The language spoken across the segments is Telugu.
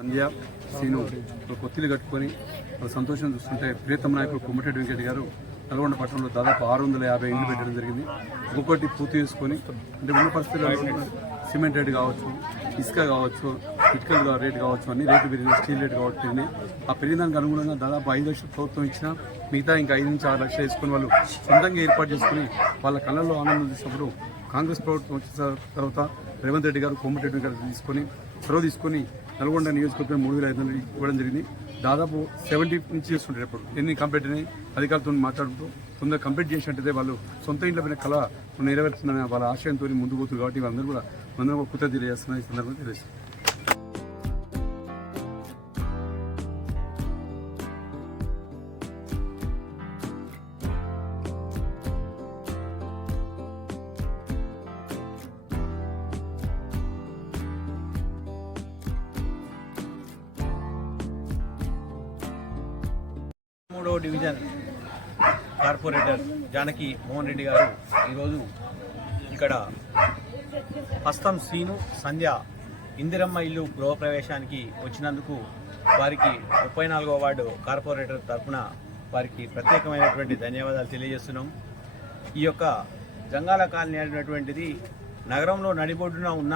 సంధ్య సీను కొత్తిలు కట్టుకొని సంతోషం చూస్తుంటే ప్రియతమ నాయకుడు కొమ్మటిరెడ్డి వెంకట గారు నల్గొండ పట్టణంలో దాదాపు 650 ఇండ్లు పెట్టడం జరిగింది. ఒక్కొక్కటి పూర్తి చేసుకొని అంటే ఉన్న పరిస్థితుల్లో సిమెంట్ రేటు కావచ్చు, ఇసుక కావచ్చు, ఇటుకలు రేటు కావచ్చు, అన్ని రేట్లు పెరిగినాయి, స్టీల్ రేటు కావచ్చు పెరిగినాయి. ఆ పెరిగినానికి అనుగుణంగా దాదాపు 5 లక్షలు ప్రభుత్వం ఇచ్చినా మిగతా ఇంకా 5 నుంచి 6 లక్షలు వేసుకుని వాళ్ళు సొంతంగా ఏర్పాటు చేసుకుని వాళ్ళ కళ్ళల్లో ఆనందం చూసినప్పుడు కాంగ్రెస్ ప్రభుత్వం వచ్చిన తర్వాత రేవంత్ రెడ్డి గారు కొమ్మటిరెడ్డి గారు చొరవ తీసుకొని నల్గొండ నియోజకవర్గం 3,500 ఇవ్వడం జరిగింది. దాదాపు 70 నుంచి చేస్తుంటారు. ఇప్పుడు ఎన్ని కంప్లీట్ అయినాయి అధికారులతో మాట్లాడుతూ తొందరగా కంప్లీట్ చేసినట్టయితే వాళ్ళు సొంత ఇంట్లో పైన కళ నెరవేరుతుందనే వాళ్ళ ఆశయంతో ముందుకు పోతుంది. కాబట్టి వాళ్ళందరూ కూడా కృతజ్ఞతలు తెలియజేస్తున్నారు. ఈ సందర్భంగా తెలియజేస్తారు. మూడో డివిజన్ కార్పొరేటర్ జానకి మోహన్ రెడ్డి గారు ఈరోజు ఇక్కడ హస్తం శ్రీను సంధ్య ఇందిరమ్మ ఇల్లు గృహప్రవేశానికి వచ్చినందుకు వారికి 34వ వార్డు కార్పొరేటర్ తరఫున వారికి ప్రత్యేకమైనటువంటి ధన్యవాదాలు తెలియజేస్తున్నాం. ఈ యొక్క జంగాల కాలనీ అనేటువంటిది నగరంలో నడిబొడ్డున ఉన్న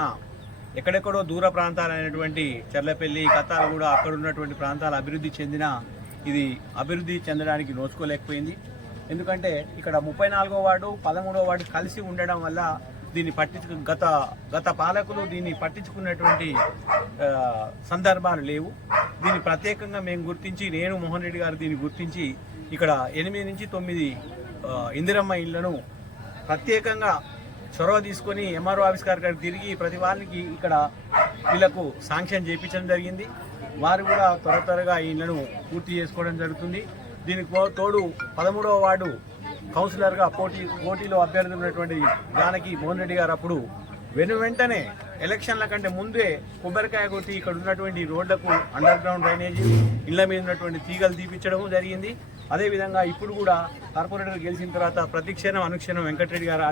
ఎక్కడెక్కడో దూర ప్రాంతాలైనటువంటి చర్లపల్లి, కత్తాలగూడ అక్కడ ఉన్నటువంటి ప్రాంతాలు అభివృద్ధి చెందిన ఇది అభివృద్ధి చెందడానికి నోచుకోలేకపోయింది. ఎందుకంటే ఇక్కడ 34వ వార్డు 13వ వార్డు కలిసి ఉండడం వల్ల దీన్ని గత పాలకులు దీన్ని పట్టించుకున్నటువంటి సందర్భాలు లేవు. దీన్ని ప్రత్యేకంగా మేము గుర్తించి, నేను మోహన్ రెడ్డి గారు దీన్ని గుర్తించి ఇక్కడ 8 నుంచి 9 ఇందిరమ్మ ఇళ్లను ప్రత్యేకంగా చొరవ తీసుకొని ఎంఆర్ఓ ఆఫీస్ గారికి తిరిగి ప్రతి వాళ్ళకి ఇక్కడ వీళ్లకు శాంక్షన్ చేయించడం జరిగింది. వారు కూడా త్వరగా ఈ ఇళ్లను పూర్తి చేసుకోవడం జరుగుతుంది. దీనికి తోడు 13వ వార్డు కౌన్సిలర్గా పోటీలో అభ్యర్థి ఉన్నటువంటి జానకి మోహన్ రెడ్డి గారు అప్పుడు వెంటనే ఎలక్షన్ల కంటే ముందే కొబ్బరికాయ కొట్టి ఇక్కడ ఉన్నటువంటి రోడ్లకు అండర్ గ్రౌండ్ డ్రైనేజీ, ఇళ్ల మీద ఉన్నటువంటి తీగలు తీపించడం జరిగింది. అదేవిధంగా ఇప్పుడు కూడా కార్పొరేటర్ గెలిచిన తర్వాత ప్రతిక్షణం అనుక్షణం వెంకటరెడ్డి గారి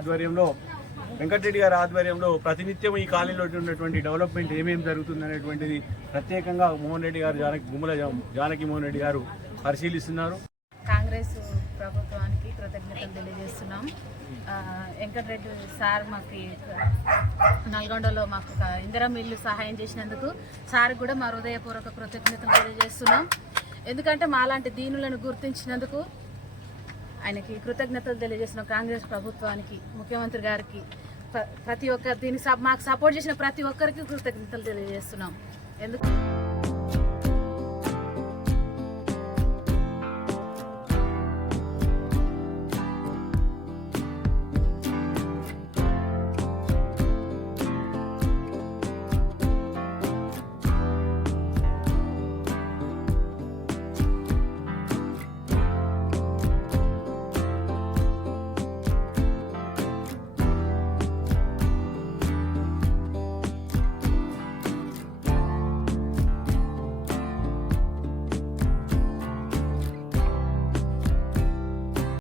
ఆధ్వర్యంలో ప్రతినిత్యం ఈ కాలనీలో ఉన్నటువంటి డెవలప్మెంట్ ఏమేమి జరుగుతుంది అనేటువంటిది ప్రత్యేకంగా మోహన్ రెడ్డి గారు జానకి మోహన్ రెడ్డి గారు పరిశీలిస్తున్నారు. కాంగ్రెస్ ప్రభుత్వానికి కృతజ్ఞతలు తెలియజేస్తున్నాం. వెంకటరెడ్డి సార్ మాకు నల్గొండలో మాకు ఇందిరమ్మ ఇల్లు సహాయం చేసినందుకు సార్ కూడా మా హృదయపూర్వక కృతజ్ఞతలు తెలియజేస్తున్నాం. ఎందుకంటే మాలాంటి దీనులను గుర్తించినందుకు ఆయనకి కృతజ్ఞతలు తెలియజేస్తున్నాం. కాంగ్రెస్ ప్రభుత్వానికి, ముఖ్యమంత్రి గారికి, ప్రతి ఒక్కరు దీనికి మాకు సపోర్ట్ చేసిన ప్రతి ఒక్కరికి కృతజ్ఞతలు తెలియజేస్తున్నాం. ఎందుకు